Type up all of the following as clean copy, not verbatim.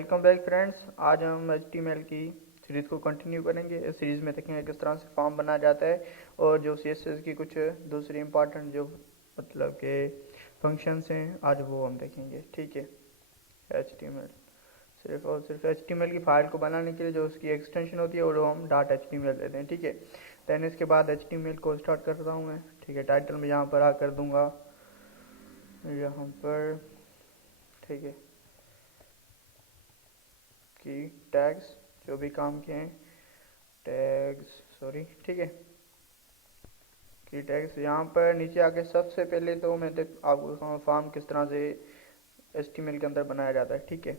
Welcome back friends. आज हम HTML की सीरीज़ को कंटिन्यू करेंगे। इस सीरीज़ में देखेंगे किस तरह से फॉर्म बनाया जाता है और जो CSS की कुछ दूसरी इंपॉर्टेंट जो मतलब के फंक्शंस हैं आज वो हम देखेंगे। ठीक है। HTML सिर्फ और सिर्फ HTML की फाइल को बनाने के लिए जो उसकी एक्सटेंशन होती है वो हम .html देते हैं। ठीक है। दैन इसके बाद HTML को स्टार्ट करता हूँ मैं। ठीक है। टाइटल में यहाँ पर आकर दूंगा यहाँ पर। ठीक है। की टैग्स जो भी काम के हैं ठीक है। की टैग्स यहाँ पर नीचे आके सबसे पहले तो मैं आपको फॉर्म किस तरह से HTML के अंदर बनाया जाता है। ठीक है।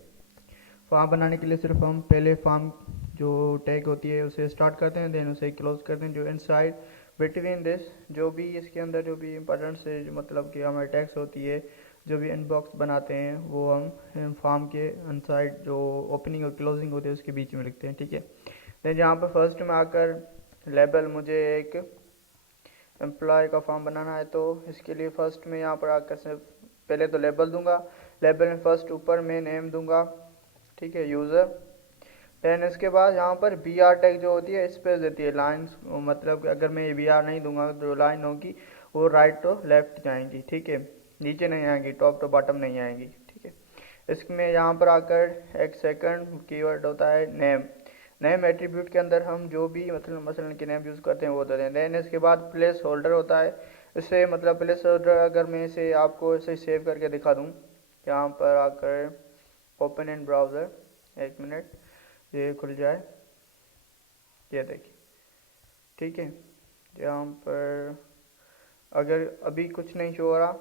फॉर्म बनाने के लिए सिर्फ हम पहले फॉर्म जो टैग होती है उसे स्टार्ट करते हैं, देन उसे क्लोज करते हैं। जो इनसाइड बिटवीन दिस जो भी इसके अंदर जो भी इंपॉर्टेंट से जो कि हमारी टैग्स होती है, जो भी इनबॉक्स बनाते हैं वो हम फॉर्म के इनसाइड जो ओपनिंग और क्लोजिंग होती है उसके बीच में लिखते हैं। ठीक है। देन यहाँ पर फर्स्ट में आकर लेबल, मुझे एक एम्प्लॉय का फॉर्म बनाना है तो इसके लिए फर्स्ट में यहाँ पर आकर से पहले तो लेबल दूंगा। लेबल में फर्स्ट ऊपर में नेम दूंगा। ठीक है, यूज़र। देन इसके बाद यहाँ पर BR टैग जो होती है स्पेस देती है लाइन्स, मतलब अगर मैं BR नहीं दूंगा तो लाइन होगी वो राइट तो लेफ्ट जाएंगी। ठीक है, नीचे नहीं आएंगी, टॉप तो बॉटम नहीं आएंगी। ठीक है। इसमें यहाँ पर आकर एक सेकंड कीवर्ड होता है नेम। नेम एट्रीब्यूट के अंदर हम जो भी मसलन के नेम यूज़ करते हैं वो देते हैं। देन इसके बाद प्लेस होल्डर होता है। इससे मतलब प्लेस होल्डर अगर मैं इसे आपको इसे सेव करके दिखा दूँ, यहाँ पर आकर ओपन इन ब्राउज़र, एक मिनट ये खुल जाए, ये देखिए। ठीक है। यहाँ पर अगर अभी कुछ नहीं शो हो रहा,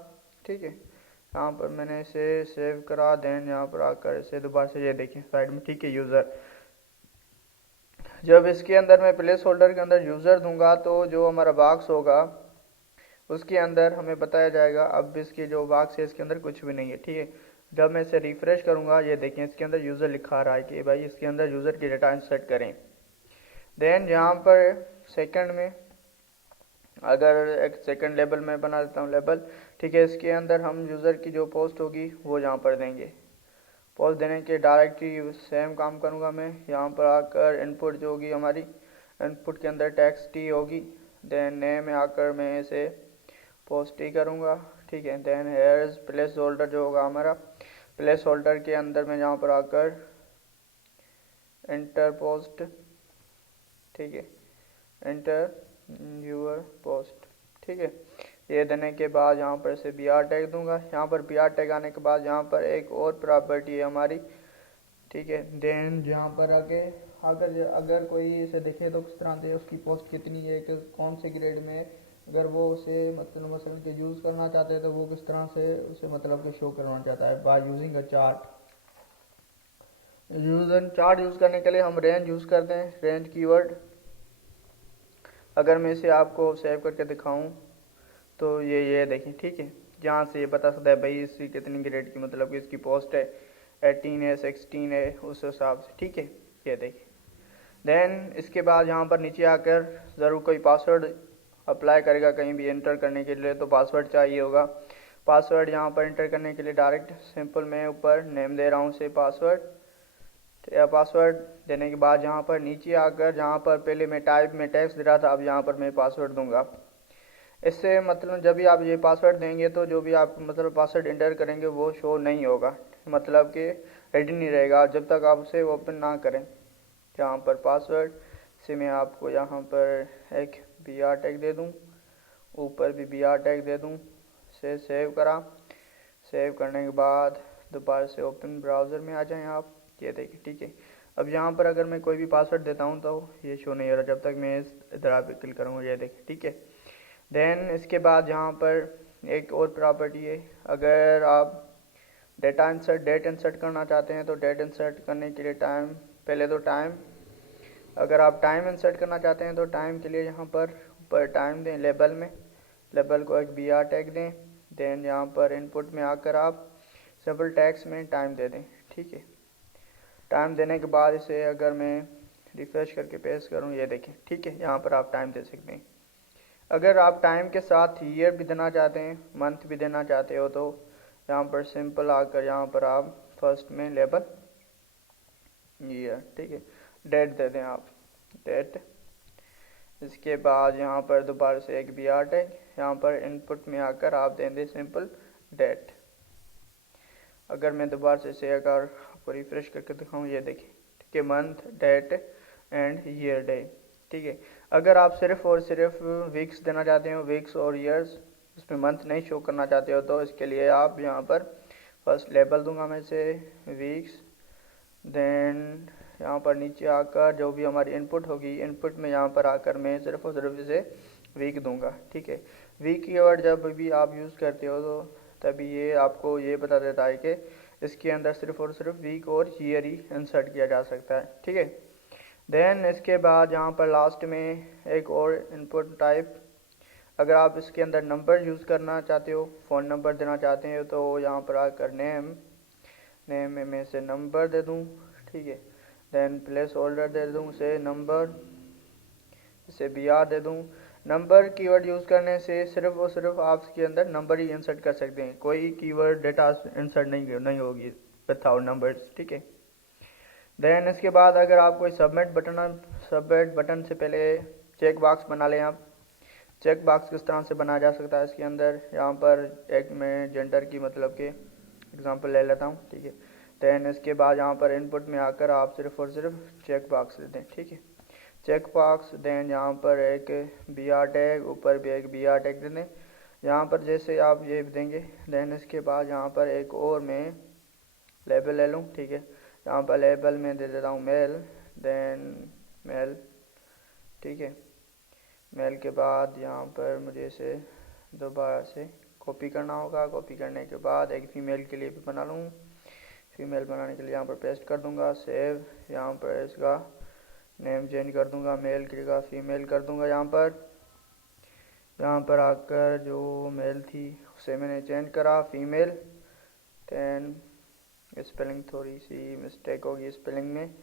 ठीक है, यहाँ पर मैंने इसे सेव करा। देन यहाँ पर आकर इसे दोबारा से ये देखें साइड में। ठीक है, यूज़र। जब इसके अंदर मैं प्लेस होल्डर के अंदर यूज़र दूंगा तो जो हमारा बॉक्स होगा उसके अंदर हमें बताया जाएगा। अब इसके जो बॉक्स है इसके अंदर कुछ भी नहीं है। ठीक है। जब मैं इसे रिफ्रेश करूंगा ये देखें इसके अंदर यूज़र लिखा आ रहा है कि भाई इसके अंदर यूज़र की डेटा इंसर्ट करें। देन यहाँ पर सेकंड में अगर एक सेकंड लेबल में बना देता हूँ लेबल। ठीक है। इसके अंदर हम यूज़र की जो पोस्ट होगी वो यहाँ पर देंगे। पोस्ट देने के डायरेक्टली सेम काम करूँगा मैं। यहाँ पर आकर इनपुट जो होगी हमारी, इनपुट के अंदर टेक्स्ट टी होगी। देन नेम में आकर मैं इसे पोस्ट ही करूँगा। ठीक है। देन हेयर्स प्लेस होल्डर जो होगा हमारा, प्लेस होल्डर के अंदर मैं यहाँ पर आकर एंटर पोस्ट, ठीक है, एंटर यूर पोस्ट। ठीक है। ये देने के बाद यहाँ पर इसे BR टैग दूंगा। यहाँ पर BR टैग आने के बाद यहाँ पर एक और प्रॉपर्टी है हमारी। ठीक है। देन यहाँ पर आगे अगर कोई इसे देखे तो किस तरह से उसकी पोस्ट कितनी है, कौन से ग्रेड में, अगर वो उसे मतलब मसलन के यूज़ करना चाहते हैं तो वो किस तरह से उसे मतलब के शो करना चाहता है by using a chart. Chart use करने के लिए हम रेंज यूज़ करते हैं, रेंज कीवर्ड। अगर मैं इसे आपको सेव करके दिखाऊं तो ये देखें। ठीक है। जहाँ से ये बता सकता है भाई इसकी कितनी ग्रेड की मतलब कि इसकी पोस्ट है 18 है 16 है उस हिसाब से। ठीक है, ये देखें। देन इसके बाद यहाँ पर नीचे आकर ज़रूर कोई पासवर्ड अप्लाई करेगा कहीं भी एंटर करने के लिए तो पासवर्ड चाहिए होगा। पासवर्ड यहाँ पर एंटर करने के लिए डायरेक्ट सिंपल मैं ऊपर नेम दे रहा हूँ से पासवर्ड या पासवर्ड देने के बाद यहाँ पर नीचे आकर जहाँ पर पहले मैं टाइप में टेक्स्ट दे रहा था अब यहाँ पर मैं पासवर्ड दूंगा। इससे मतलब जब भी आप ये पासवर्ड देंगे तो जो भी आप मतलब पासवर्ड एंटर करेंगे वो शो नहीं होगा, मतलब कि रेडी नहीं रहेगा जब तक आप उसे ओपन ना करें। यहाँ पर पासवर्ड से मैं आपको यहाँ पर एक BR टैग दे दूँ, ऊपर भी BR टैग दे दूँ, से सेव करा। सेव करने के बाद दोबारा से ओपन ब्राउज़र में आ जाएं आप, ये देखिए। ठीक है। अब यहाँ पर अगर मैं कोई भी पासवर्ड देता हूँ तो ये शो नहीं हो रहा जब तक मैं इस इधर पे क्लिक करूँगा, ये देखिए। ठीक है। देन इसके बाद यहाँ पर एक और प्रॉपर्टी है, अगर आप डेट इंसर्ट करना चाहते हैं तो डेट इंसर्ट करने के लिए टाइम, पहले तो टाइम, अगर आप टाइम इंसर्ट करना चाहते हैं तो टाइम के लिए यहाँ पर ऊपर टाइम दें, लेबल में लेबल को एक BR टैग दें। देन यहाँ पर इनपुट में आकर आप सिंपल टैग्स में टाइम दे दें। ठीक है। टाइम देने के बाद इसे अगर मैं रिफ्रेश करके पेस्ट करूँ, ये देखें। ठीक है। यहाँ पर आप टाइम दे सकते हैं। अगर आप टाइम के साथ ईयर भी देना चाहते हैं, मंथ भी देना चाहते हो तो यहाँ पर सिंपल आकर यहाँ पर आप फर्स्ट में लेबल, ईयर, ठीक है। डेट दे दें आप, डेट। इसके बाद यहाँ पर दोबारा से एक बी आर टैग, यहाँ पर इनपुट में आकर आप दें दें सिंपल डेट। अगर मैं दोबारा से इसे अगर आपको रिफ्रेश करके दिखाऊँ, ये देखिए, ठीक है, month, date and year day, ठीक है। अगर आप सिर्फ और सिर्फ वीक्स देना चाहते हो, वीक्स और ईयर्स, उसमें मंथ नहीं शो करना चाहते हो, तो इसके लिए आप यहाँ पर फर्स्ट लेबल दूंगा मैं से वीक्स, देन यहाँ पर नीचे आकर जो भी हमारी इनपुट होगी, इनपुट में यहाँ पर आकर मैं सिर्फ और सिर्फ इसे वीक दूंगा, ठीक है। वीक कीवर्ड जब भी आप यूज़ करते हो तो तभी ये आपको ये बता देता है कि इसके अंदर सिर्फ और सिर्फ वीक और ईयर ही इंसर्ट किया जा सकता है, ठीक है। देन इसके बाद यहाँ पर लास्ट में एक और इनपुट टाइप, अगर आप इसके अंदर नंबर यूज़ करना चाहते हो, फ़ोन नंबर देना चाहते हो, तो यहाँ पर आकर नेम में मैं से नंबर दे दूँ, ठीक है। देन प्लेस होल्डर दे दूँ उसे नंबर, इसे बी आर दे दूँ। नंबर कीवर्ड यूज़ करने से सिर्फ और सिर्फ आप इसके अंदर नंबर ही इंसर्ट कर सकते हैं, कोई कीवर्ड डेटा इंसर्ट नहीं होगी विथआउट नंबर्स, ठीक है। देन इसके बाद अगर आप कोई सबमिट बटन से पहले चेक बॉक्स बना लें आप। चेक बॉक्स किस तरह से बनाया जा सकता है इसके अंदर, यहाँ पर एक मैं जेंडर की मतलब के एग्जांपल ले लेता हूँ, ठीक है। देन इसके बाद यहाँ पर इनपुट में आकर आप सिर्फ और सिर्फ चेक बॉक्स दे दें, ठीक है, चेक बॉक्स। देन यहाँ पर एक बी आर टैग, ऊपर भी एक बी आर टैग दे दें, यहाँ पर जैसे आप ये देंगे। देन इसके बाद यहाँ पर एक और मैं लेबल ले लूँ, ठीक है, यहाँ पर लेबल में दे देता हूँ मेल, देन मेल, ठीक है। मेल के बाद यहाँ पर मुझे इसे दोबारा से कॉपी करना होगा, कॉपी करने के बाद एक फ़ीमेल के लिए भी बना लूँ, फीमेल बनाने के लिए यहाँ पर पेस्ट कर दूँगा, सेव, यहाँ पर इसका नेम चेंज कर दूँगा, मेल की जगह फीमेल कर दूँगा। यहाँ पर आकर जो मेल थी उसे मैंने चेंज करा फीमेल। देन स्पेलिंग थोड़ी सी मिस्टेक होगी स्पेलिंग में,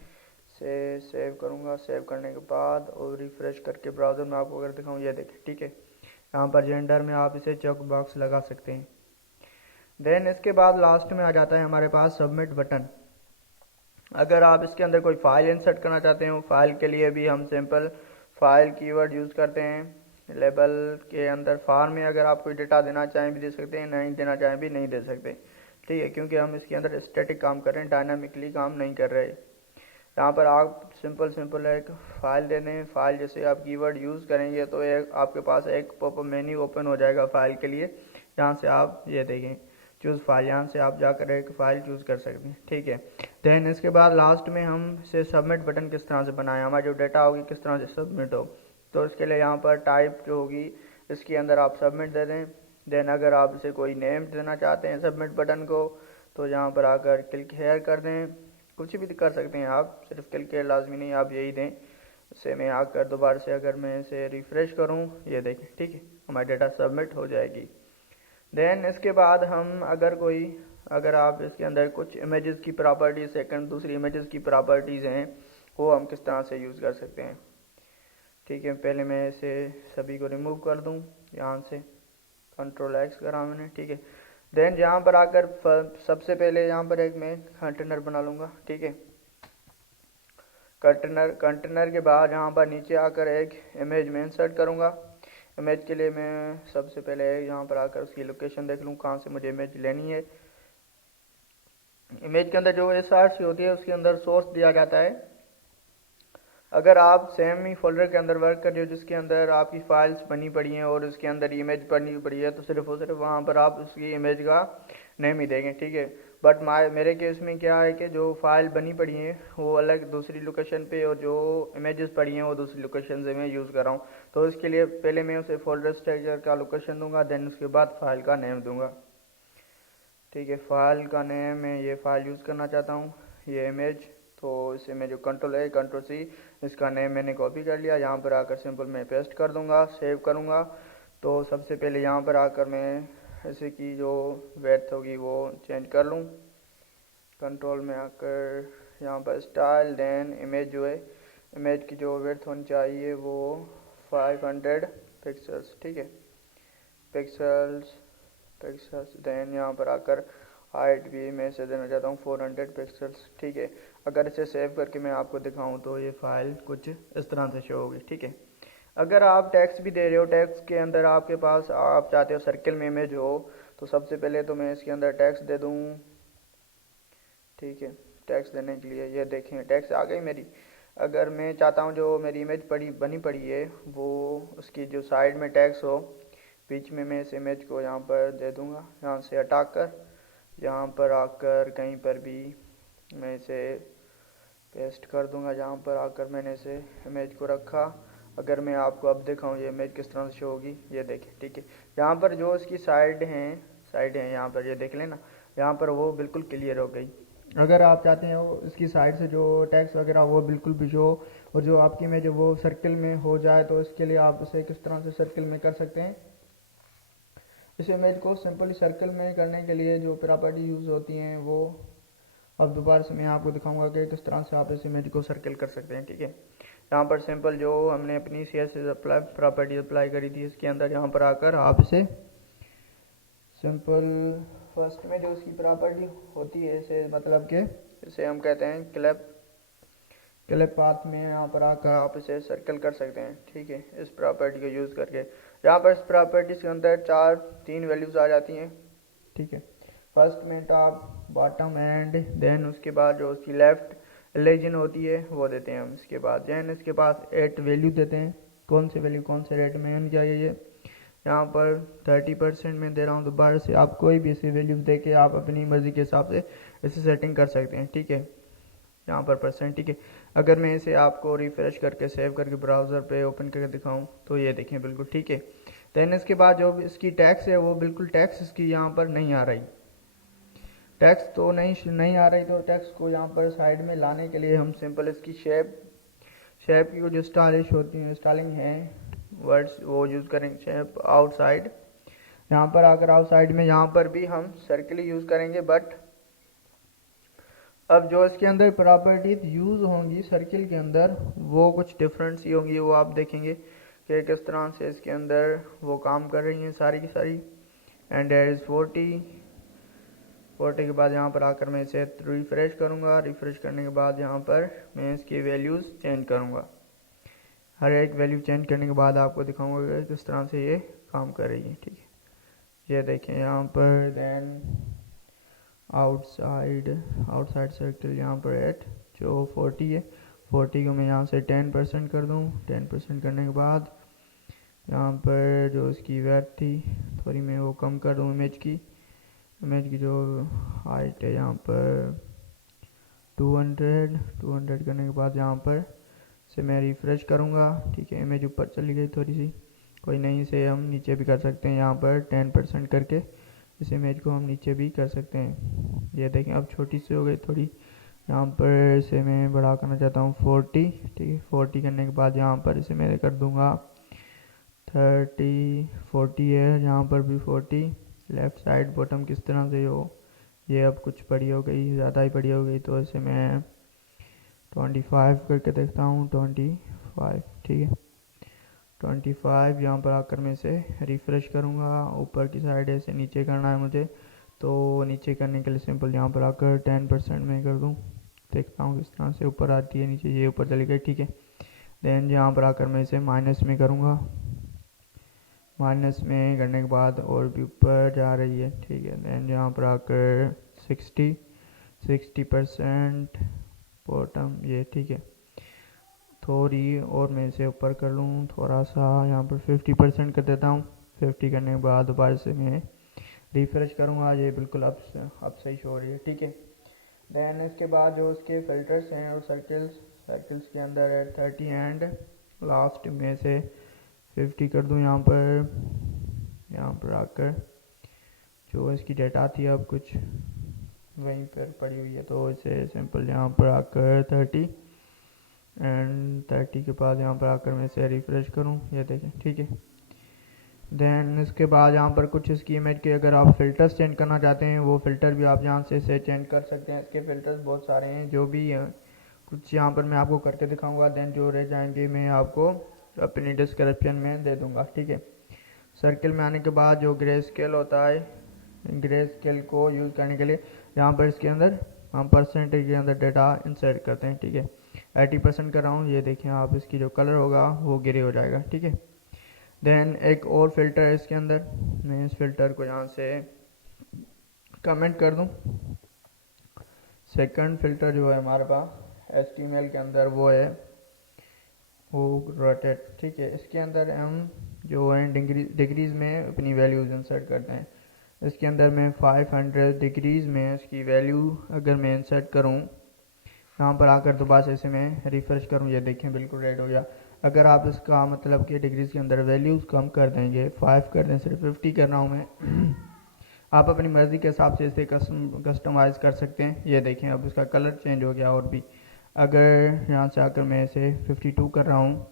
से सेव करूँगा। सेव करने के बाद और रिफ़्रेश करके ब्राउज़र में आपको अगर दिखाऊँ, ये देखें, ठीक है। यहाँ पर जेंडर में आप इसे चेक बॉक्स लगा सकते हैं। देन इसके बाद लास्ट में आ जाता है हमारे पास सबमिट बटन। अगर आप इसके अंदर कोई फाइल इंसर्ट करना चाहते हो, फाइल के लिए भी हम सिंपल फाइल कीवर्ड यूज़ करते हैं। लेबल के अंदर फार में अगर आप कोई डेटा देना चाहें भी दे सकते हैं, नहीं देना चाहें भी नहीं दे सकते, ठीक है, क्योंकि हम इसके अंदर स्टैटिक काम कर रहे हैं, डायनामिकली काम नहीं कर रहे। यहाँ पर आप सिंपल एक फ़ाइल दे दें। फाइल जैसे आप कीवर्ड यूज़ करेंगे तो एक आपके पास एक पॉपअप मेन्यू ओपन हो जाएगा फाइल के लिए, जहाँ से आप ये देखें चूज़ फाइल, यहाँ से आप जाकर एक फ़ाइल चूज़ कर सकते हैं, ठीक है। देन इसके बाद लास्ट में हम से सबमिट बटन किस तरह से बनाएं, हमारा जो डेटा होगी किस तरह से सबमिट हो, तो इसके लिए यहाँ पर टाइप जो होगी इसके अंदर आप सबमिट दे दें। देन अगर आप इसे कोई नेम देना चाहते हैं सबमिट बटन को, तो यहाँ पर आकर क्लिक हेयर कर दें, कुछ भी कर सकते हैं आप, सिर्फ क्लिक हेयर लाजमी नहीं, आप यही दें। इसे मैं आकर दोबारा से अगर मैं इसे रिफ़्रेश करूँ, ये देखें, ठीक है, हमारी डेटा सबमिट हो जाएगी। देन इसके बाद हम अगर आप इसके अंदर कुछ इमेजेस की प्रॉपर्टीज, सेकंड दूसरी इमेजेस की प्रॉपर्टीज़ हैं, वो हम किस तरह से यूज़ कर सकते हैं, ठीक है। पहले मैं इसे सभी को रिमूव कर दूं, यहाँ से कंट्रोल एक्स करा मैंने, ठीक है। देन यहाँ पर आकर सबसे पहले यहाँ पर एक मैं कंटेनर बना लूँगा, ठीक है। कंटेनर के बाद यहाँ पर नीचे आकर एक इमेज में इंसर्ट करूँगा। इमेज के लिए मैं सबसे पहले यहाँ पर आकर उसकी लोकेशन देख लूँ, कहाँ से मुझे इमेज लेनी है। इमेज के अंदर जो SRC होती है उसके अंदर सोर्स दिया जाता है। अगर आप सेम ही फोल्डर के अंदर वर्क कर रहे हो जिसके अंदर आपकी फाइल्स बनी पड़ी हैं और उसके अंदर इमेज बनी पड़ी है, तो सिर्फ और सिर्फ वहाँ पर आप उसकी इमेज का नेम ही देंगे, ठीक है। बट मेरे केस में क्या है कि जो फाइल बनी पड़ी हैं वो अलग दूसरी लोकेशन पे और जो इमेजेस पड़ी हैं वो दूसरी लोकेशन से मैं यूज़ कर रहा हूँ। तो इसके लिए पहले मैं उसे फोल्डर स्ट्रक्चर का लोकेशन दूंगा, देन उसके बाद फाइल का नेम दूंगा, ठीक है। फाइल का नेम मैं ये फाइल यूज़ करना चाहता हूँ, ये इमेज, तो इसे मैं जो कंट्रोल C, इसका नेम मैंने कॉपी कर लिया। यहाँ पर आकर सिंपल मैं पेस्ट कर दूंगा, सेव करूँगा। तो सबसे पहले यहाँ पर आकर मैं इसे की जो विड्थ होगी वो चेंज कर लूँ, कंट्रोल में आकर यहाँ पर स्टाइल, देन इमेज जो है, इमेज की जो विड्थ होनी चाहिए वो 500 पिक्सल्स, ठीक है, पिक्सल्स। देन यहाँ पर आकर हाइट भी मैं इसे देना चाहता हूँ 400 पिक्सल्स, ठीक है। अगर इसे सेव करके मैं आपको दिखाऊँ तो ये फाइल कुछ इस तरह से शो होगी, ठीक है। अगर आप टेक्स्ट भी दे रहे हो, टेक्स्ट के अंदर आपके पास आप चाहते हो सर्किल में इमेज हो, तो सबसे पहले तो मैं इसके अंदर टेक्स्ट दे दूँ, ठीक है। टेक्स्ट देने के लिए ये देखें टेक्स्ट आ गई मेरी। अगर मैं चाहता हूँ जो मेरी इमेज बनी पड़ी है वो उसकी जो साइड में टेक्स्ट हो, बीच में मैं इस इमेज को यहाँ पर दे दूँगा, यहाँ से हटाकर यहाँ पर आकर कहीं पर भी मैं इसे पेस्ट कर दूँगा, जहाँ पर आकर मैंने इसे इमेज को रखा। अगर मैं आपको अब दिखाऊँ ये इमेज किस तरह से शो होगी, ये देखें, ठीक है। यहाँ पर जो इसकी साइड हैं यहाँ पर ये देख लेना, यहाँ पर वो बिल्कुल क्लियर हो गई। अगर आप चाहते हैं इसकी साइड से जो टेक्स्ट वगैरह वो बिल्कुल भी शो और जो आपकी इमेज है वो सर्किल में हो जाए, तो इसके लिए आप इसे किस तरह से सर्किल में कर सकते हैं। इस इमेज को सिंपली सर्कल में करने के लिए जो प्रॉपर्टी यूज़ होती हैं वो अब दोबारा से मैं आपको दिखाऊंगा कि किस तरह से आप इस इमेज को सर्कल कर सकते हैं, ठीक है। यहाँ पर सिंपल जो हमने अपनी CSS प्रॉपर्टी अप्लाई करी थी इसके अंदर यहाँ पर आकर आप इसे सिंपल फर्स्ट में जो इसकी प्रॉपर्टी होती है इसे मतलब कि इसे हम कहते हैं क्लिप पाथ में, यहाँ पर आकर आप इसे सर्कल कर सकते हैं, ठीक है, इस प्रॉपर्टी को यूज़ करके। यहाँ पर इस प्रॉपर्टी के अंदर तीन वैल्यूज़ आ जाती हैं, ठीक है। फर्स्ट में टॉप, बॉटम एंड देन उसके बाद जो उसकी लेफ्ट रिलीजन होती है वो देते हैं हम। इसके बाद देन इसके पास 8 वैल्यू देते हैं, कौन से वैल्यू कौन से रेट में होनी चाहिए ये यहाँ पर 30% में दे रहा हूँ। दोबारा से आप कोई भी इसे वैल्यू दे के आप अपनी मर्ज़ी के हिसाब से इसे सेटिंग कर सकते हैं, ठीक है। यहाँ पर %, ठीक है। अगर मैं इसे आपको रिफ्रेश करके सेव करके ब्राउज़र पे ओपन करके दिखाऊँ तो ये देखें बिल्कुल ठीक है। देन इसके बाद जो इसकी टैक्स है वो बिल्कुल टैक्स इसकी यहाँ पर नहीं आ रही, टैक्स तो नहीं आ रही। तो टैक्स को यहाँ पर साइड में लाने के लिए हम सिंपल इसकी शेप की जो स्टाइलिंग है वर्ड्स वो यूज़ करेंगे। शेप आउटसाइड, यहाँ पर आकर आउटसाइड में यहाँ पर भी हम सर्किल यूज़ करेंगे, बट अब जो इसके अंदर प्रॉपर्टीज यूज़ होंगी सर्किल के अंदर वो कुछ डिफरेंट सी होंगी, वो आप देखेंगे कि किस तरह से इसके अंदर वो काम कर रही हैं सारी की सारी। एंड इज़ 40 के बाद यहाँ पर आकर मैं इसे रिफ्रेश करूँगा। रिफ्रेश करने के बाद यहाँ पर मैं इसकी वैल्यूज़ चेंज करूँगा। हर एक वैल्यू चेंज करने के बाद आपको दिखाऊंगा किस तरह से ये काम कर रही है, ठीक है। ये देखें यहाँ पर देन आउटसाइड सर्किल यहाँ पर एट जो 40 है, 40 को मैं यहाँ से 10% कर दूँ। 10% करने के बाद यहाँ पर जो इसकी वेट थी थोड़ी मैं वो कम कर दूँ। इमेज की जो हाइट है यहाँ पर 200 करने के बाद यहाँ पर से मैं रिफ़्रेश करूँगा, ठीक है। इमेज ऊपर चली गई थोड़ी सी, कोई नहीं, इसे हम नीचे भी कर सकते हैं। यहाँ पर 10% करके इस इमेज को हम नीचे भी कर सकते हैं। ये देखें अब छोटी सी हो गई थोड़ी। यहाँ पर इसे मैं बढ़ा करना चाहता हूँ 40, ठीक है। 40 करने के बाद यहाँ पर इसे मैं कर दूँगा 40 है, यहाँ पर भी 40। लेफ़्ट साइड बॉटम किस तरह से हो, ये अब कुछ बड़ी हो गई, ज़्यादा ही बड़ी हो गई, तो इसे मैं 25 करके देखता हूँ। 25, ठीक है। 25 यहाँ पर आकर मैं इसे रिफ़्रेश करूँगा। ऊपर की साइड ऐसे नीचे करना है मुझे, तो नीचे करने के लिए सिंपल यहाँ पर आकर 10% में कर दूँ। देखता हूँ किस तरह से ऊपर आती है, नीचे ये ऊपर चली गई, ठीक है। देन यहाँ पर आकर मैं इसे माइनस में करूँगा। माइनस में करने के बाद और भी ऊपर जा रही है, ठीक है। देन यहाँ पर आकर 60% बॉटम, ये ठीक है। थोड़ी और मैं इसे ऊपर कर लूँ थोड़ा सा, यहाँ पर 50% कर देता हूँ। 50 करने के बाद दोबारा से मैं रिफ़्रेश करूँगा, ये बिल्कुल अब सही शो हो रही है, ठीक है। देन इसके बाद जो उसके फिल्टर्स हैं और सर्किल्स के अंदर है 30 एंड लास्ट में से 50 कर दूँ। यहाँ पर आकर जो इसकी डेटा आती है अब कुछ वहीं पर पड़ी हुई है, तो इसे सिंपल यहाँ पर आकर 30 के बाद यहाँ पर आकर मैं इसे रिफ़्रेश करूँ, ये देखें, ठीक है। देन इसके बाद यहाँ पर कुछ इसकी इमेज के अगर आप फ़िल्टर्स चेंज करना चाहते हैं वो फ़िल्टर भी आप यहाँ से चेंज कर सकते हैं। इसके फ़िल्टर्स बहुत सारे हैं, जो भी कुछ यहाँ पर मैं आपको करके दिखाऊंगा। देन जो रह जाएंगे मैं आपको अपनी डिस्क्रिप्शन में दे दूँगा, ठीक है। सर्किल में आने के बाद जो ग्रे स्केल होता है ग्रे स्केल को यूज़ करने के लिए यहाँ पर इसके अंदर हम परसेंटेज के अंदर डाटा इंसर्ट करते हैं, ठीक है। 80% कर रहा हूँ, ये देखें आप, इसकी जो कलर होगा वो ग्रे हो जाएगा, ठीक है। देन एक और फिल्टर है इसके अंदर, मैं इस फिल्टर को यहाँ से कमेंट कर दूँ। सेकंड फिल्टर जो है हमारे पास HTML के अंदर वो है वो रोटेट, ठीक है। इसके अंदर हम जो है डिग्रीज में अपनी वैल्यूज इंसर्ट करते हैं। इसके अंदर मैं 500 डिग्रीज में इसकी वैल्यू अगर मैं इंसर्ट करूँ, यहाँ पर आकर दोबारा से इसे मैं रिफ्रेश करूँ, ये देखें बिल्कुल रेड हो गया। अगर आप इसका मतलब कि डिग्रीज के अंदर वैल्यूज़ कम कर देंगे, 5 कर दें, सिर्फ 50 कर रहा हूँ मैं आप अपनी मर्ज़ी के हिसाब से इसे कस्टमाइज़ कर सकते हैं। ये देखें अब इसका कलर चेंज हो गया। और भी अगर यहाँ से आकर मैं इसे 52 कर रहा हूँ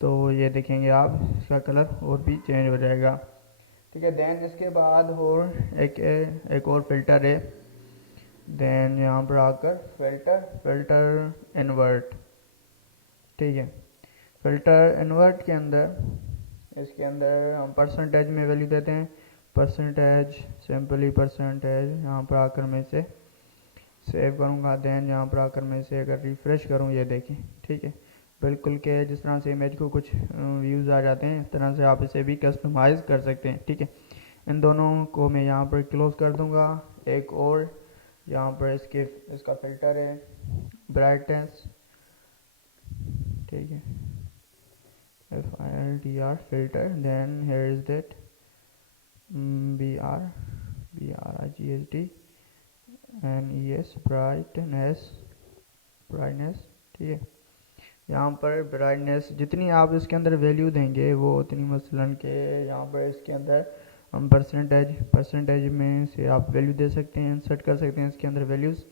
तो ये देखेंगे आप, इसका कलर और भी चेंज हो जाएगा, ठीक है। देन इसके बाद और एक और फिल्टर है। देन यहाँ पर आकर फिल्टर इन्वर्ट, ठीक है। फिल्टर इन्वर्ट के अंदर इसके अंदर हम परसेंटेज में वैल्यू देते हैं, परसेंटेज, सिंपली परसेंटेज। यहाँ पर आकर मैं इसे सेव करूँगा। देन यहाँ पर आकर मैं इसे अगर रिफ़्रेश करूँ, ये देखें, ठीक है, बिल्कुल के जिस तरह से इमेज को कुछ व्यूज़ आ जाते हैं, इस तरह से आप इसे भी कस्टमाइज़ कर सकते हैं, ठीक है। इन दोनों को मैं यहाँ पर क्लोज कर दूँगा। एक और यहाँ पर इसका फिल्टर है ब्राइटनेस, ठीक है, FILTR filter. Then here is that BRIGHT NES brightness, ठीक है। यहाँ पर ब्राइटनेस जितनी आप इसके अंदर वैल्यू देंगे वो उतनी, मसलन के यहाँ पर इसके अंदर हम परसेंटेज में से आप वैल्यू दे सकते हैं, इंसर्ट कर सकते हैं इसके अंदर वैल्यूज़।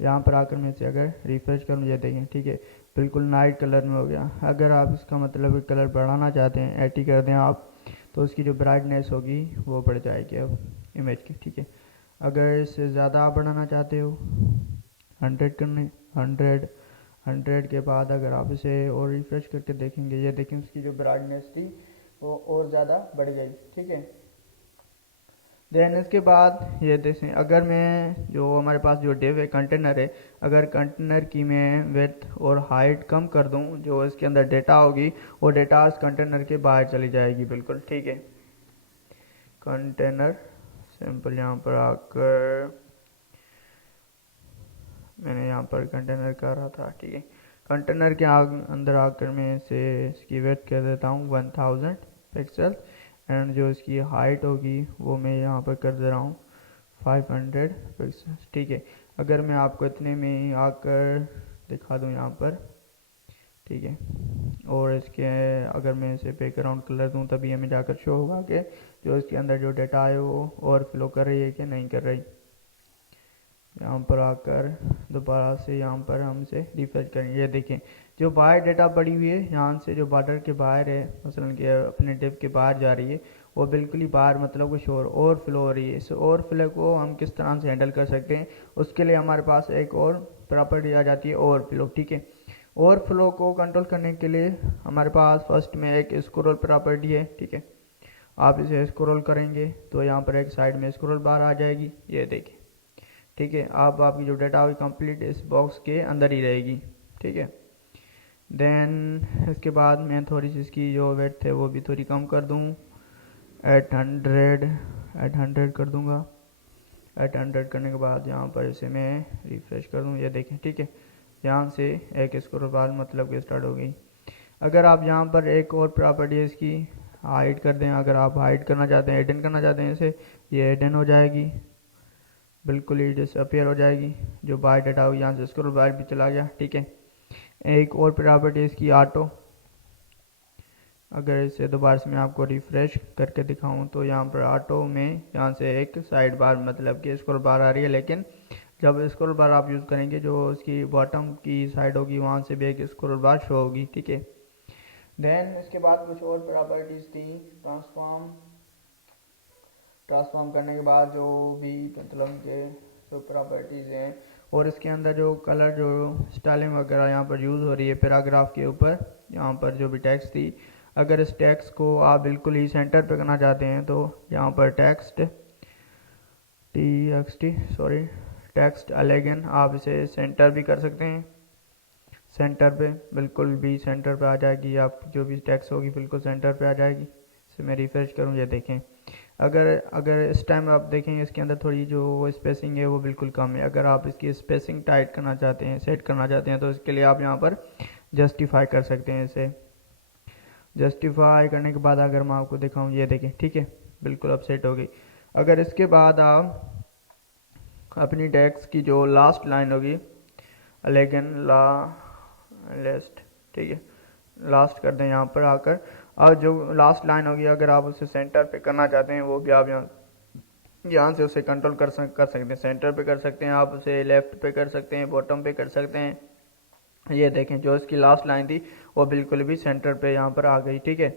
यहाँ पर आकर मैं इसे अगर रिफ्रेश करूँ, ये देखें, ठीक है, बिल्कुल नाइट कलर में हो गया। अगर आप इसका मतलब कलर बढ़ाना चाहते हैं, 80 कर दें आप, तो उसकी जो ब्राइटनेस होगी वो बढ़ जाएगी अब इमेज की, ठीक है। अगर इससे ज़्यादा आप बढ़ाना चाहते हो, 100 के बाद अगर आप इसे और रिफ्रेश करके देखेंगे, ये देखें उसकी जो ब्राइटनेस थी वो और ज़्यादा बढ़ गई, ठीक है। देन इसके बाद ये देखें, अगर मैं जो हमारे पास जो डिव है, कंटेनर है, अगर कंटेनर की मैं विड्थ और हाइट कम कर दूं, जो इसके अंदर डेटा होगी वो डेटा इस कंटेनर के बाहर चली जाएगी, बिल्कुल, ठीक है। कंटेनर सिंपल यहाँ पर आकर मैंने यहाँ पर कंटेनर कर रहा था, ठीक है। कंटेनर के अंदर आकर मैं इसे इसकी विड्थ कर देता हूँ 1000 पिक्सल, एंड जो इसकी हाइट होगी वो मैं यहाँ पर कर दे रहा हूँ 500 पिक्सल, ठीक है। अगर मैं आपको इतने में आकर दिखा दूँ यहाँ पर, ठीक है, और इसके अगर मैं इसे बैकग्राउंड कलर दूँ तभी हमें जाकर शो होगा कि जो इसके अंदर जो डाटा है वो ओवरफ्लो कर रही है कि नहीं कर रही। यहाँ पर आकर दोबारा से यहाँ पर हम इसे रिफ्रेश करेंगे, ये देखें जो बाहर डेटा पड़ी हुई है, यहाँ से जो बॉर्डर के बाहर है, मसलन कि अपने डिव के बाहर जा रही है, वो बिल्कुल ही बाहर मतलब कुछ और ओवरफ्लो हो रही है। इस ओवरफ्लो को हम किस तरह से हैंडल कर सकते हैं, उसके लिए हमारे पास एक और प्रॉपर्टी आ जाती है ओवरफ्लो, ठीक है। ओवरफ्लो को कंट्रोल करने के लिए हमारे पास फर्स्ट में एक स्क्रॉल प्रॉपर्टी है, ठीक है। आप इसे स्क्रॉल करेंगे तो यहाँ पर एक साइड में स्क्रॉल बार आ जाएगी, ये देखें, ठीक है। आपकी जो डाटा होगी कंप्लीट इस बॉक्स के अंदर ही रहेगी, ठीक है। देन इसके बाद मैं थोड़ी सी इसकी जो वेट है वो भी थोड़ी कम कर दूँ, 800 कर दूँगा। 800 करने के बाद यहाँ पर इसे मैं रिफ्रेश कर दूँ, ये देखें, ठीक है। यहाँ से एक स्क्रॉल बार मतलब कि स्टार्ट हो गई। अगर आप यहाँ पर एक और प्रॉपर्टी है इसकी हाइड कर दें, अगर आप हाइड करना चाहते हैं, हिडन करना चाहते हैं इसे, ये हिडन हो जाएगी, बिल्कुल ही डिसअपियर हो जाएगी। जो बाहर डाटा हो यहाँ से स्क्रॉल बार भी चला गया, ठीक है। एक और प्रॉपर्टी है इसकी ऑटो, अगर इसे दोबारा से मैं आपको रिफ्रेश करके दिखाऊं तो यहाँ पर ऑटो में यहाँ से एक साइड बार मतलब कि स्क्रॉल बार आ रही है, लेकिन जब स्क्रॉल बार आप यूज़ करेंगे जो इसकी बॉटम की साइड होगी वहाँ से भी एक स्क्रॉल बार शो होगी, ठीक है। देन इसके बाद कुछ और प्रॉपर्टीज़ थी, ट्रांसफॉर्म करने के बाद जो भी मतलब के जो प्रॉपर्टीज़ हैं, और इसके अंदर जो कलर जो स्टाइलिंग वगैरह यहाँ पर यूज़ हो रही है पैराग्राफ के ऊपर, यहाँ पर जो भी टेक्स्ट थी, अगर इस टेक्स्ट को आप बिल्कुल ही सेंटर पे करना चाहते हैं तो यहाँ पर टेक्स्ट TXT सॉरी टेक्स्ट एलिगन, आप इसे सेंटर भी कर सकते हैं, सेंटर पे बिल्कुल भी सेंटर पे आ जाएगी, आप जो भी टेक्स्ट होगी बिल्कुल सेंटर पे आ जाएगी। इसे मैं रिफ्रेश करूँ, ये देखें। अगर अगर इस टाइम आप देखेंगे इसके अंदर थोड़ी जो स्पेसिंग है वो बिल्कुल कम है। अगर आप इसकी स्पेसिंग टाइट करना चाहते हैं, सेट करना चाहते हैं, तो इसके लिए आप यहाँ पर जस्टिफाई कर सकते हैं। इसे जस्टिफाई करने के बाद अगर मैं आपको दिखाऊँ, ये देखें, ठीक है, बिल्कुल अब सेट हो गई। अगर इसके बाद आप अपनी टेक्स्ट की जो लास्ट लाइन होगी, लेकिन लास्ट, ठीक है, लास्ट कर दें यहाँ पर आकर। और जो लास्ट लाइन होगी अगर आप उसे सेंटर पे करना चाहते हैं, वो भी आप यहाँ से उसे कंट्रोल कर सकते हैं। सेंटर पे कर सकते हैं, आप उसे लेफ्ट पे कर सकते हैं, बॉटम पे कर सकते हैं। ये देखें, जो इसकी लास्ट लाइन थी वो बिल्कुल भी सेंटर पे यहाँ पर आ गई, ठीक है।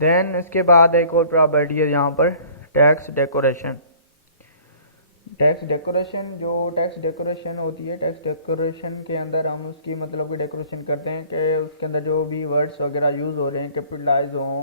देन इसके बाद एक और प्रॉपर्टी है यहाँ पर, टेक्स्ट डेकोरेशन। टेक्स्ट डेकोरेशन, जो टेक्स्ट डेकोरेशन होती है, टेक्स्ट डेकोरेशन के अंदर हम उसकी मतलब कि डेकोरेशन करते हैं कि उसके अंदर जो भी वर्ड्स वगैरह यूज़ हो रहे हैं कैपिटलाइज हों,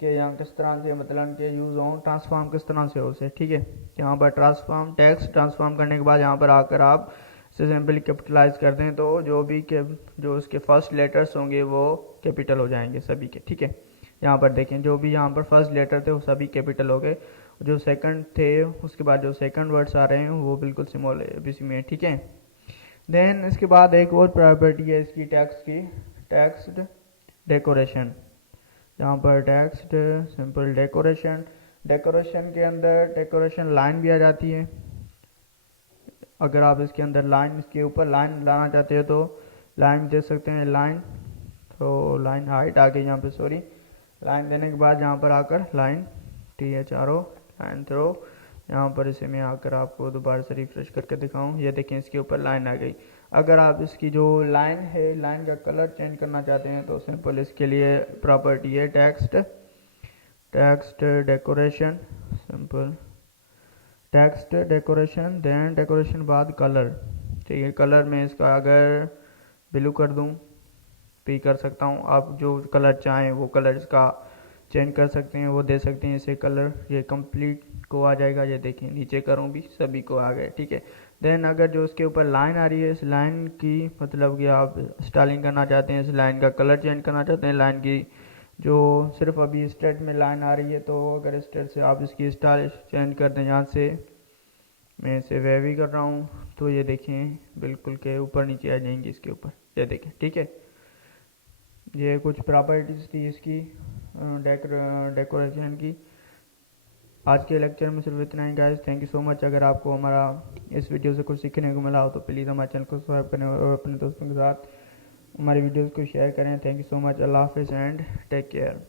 कि यहाँ किस तरह से मतलब के यूज़ हों, ट्रांसफॉर्म किस तरह से हो उसे, ठीक है। यहाँ पर ट्रांसफॉर्म, टेक्स्ट ट्रांसफॉर्म करने के बाद यहाँ पर आकर आप इसे सिंपली कैपिटलाइज कर दें, तो जो भी जो उसके फर्स्ट लेटर्स होंगे वो कैपिटल हो जाएंगे सभी के, ठीक है। यहाँ पर देखें, जो भी यहाँ पर फर्स्ट लेटर थे वो सभी कैपिटल हो गए, जो सेकंड थे उसके बाद जो सेकंड वर्ड्स आ रहे हैं वो बिल्कुल स्मॉल एबीसी में, ठीक है। देन इसके बाद एक और प्रॉपर्टी है इसकी टेक्स्ट की, टेक्स्ट डेकोरेशन। यहाँ पर टेक्स्ट सिंपल डेकोरेशन, डेकोरेशन के अंदर डेकोरेशन लाइन भी आ जाती है। अगर आप इसके अंदर लाइन, इसके ऊपर लाइन लाना चाहते हो तो लाइन दे सकते हैं, लाइन, तो लाइन हाइट आ गई यहाँ पे, सॉरी, लाइन देने के बाद यहाँ पर आकर लाइन THRO लाइन थ्रो, यहाँ पर इसे मैं आकर आपको दोबारा से रिफ्रेश करके दिखाऊं, ये देखें इसके ऊपर लाइन आ गई। अगर आप इसकी जो लाइन है, लाइन का कलर चेंज करना चाहते हैं तो सिंपल इसके लिए प्रॉपर्टी है text, text decoration, simple text decoration, then decoration बाद कलर, ठीक है। कलर में इसका अगर ब्लू कर दूं भी कर सकता हूं, आप जो कलर चाहें वो कलर इसका चेंज कर सकते हैं, वो दे सकते हैं इसे कलर, ये कंप्लीट को आ जाएगा। ये देखिए नीचे करूं भी सभी को आ गए, ठीक है। देन अगर जो उसके ऊपर लाइन आ रही है, इस लाइन की मतलब कि आप स्टाइलिंग करना चाहते हैं, इस लाइन का कलर चेंज करना चाहते हैं, लाइन की जो सिर्फ अभी स्ट्रेट में लाइन आ रही है, तो अगर स्ट्रेट से आप इसकी स्टाइल चेंज कर दें, यहाँ से मैं इसे वेवी कर रहा हूँ, तो ये देखें बिल्कुल के ऊपर नीचे आ जाएंगे इसके ऊपर, ये देखें, ठीक है। ये कुछ प्रॉपर्टीज़ थी इसकी डेकोरेशन की। आज के लेक्चर में सिर्फ इतना ही guys, thank you so much. अगर आपको हमारा इस वीडियो से कुछ सीखने को मिला हो तो प्लीज़ हमारे चैनल को सब्सक्राइब करें और अपने दोस्तों के साथ हमारी वीडियोस को शेयर करें। थैंक यू सो मच, अल्लाह हाफिज़ एंड टेक केयर।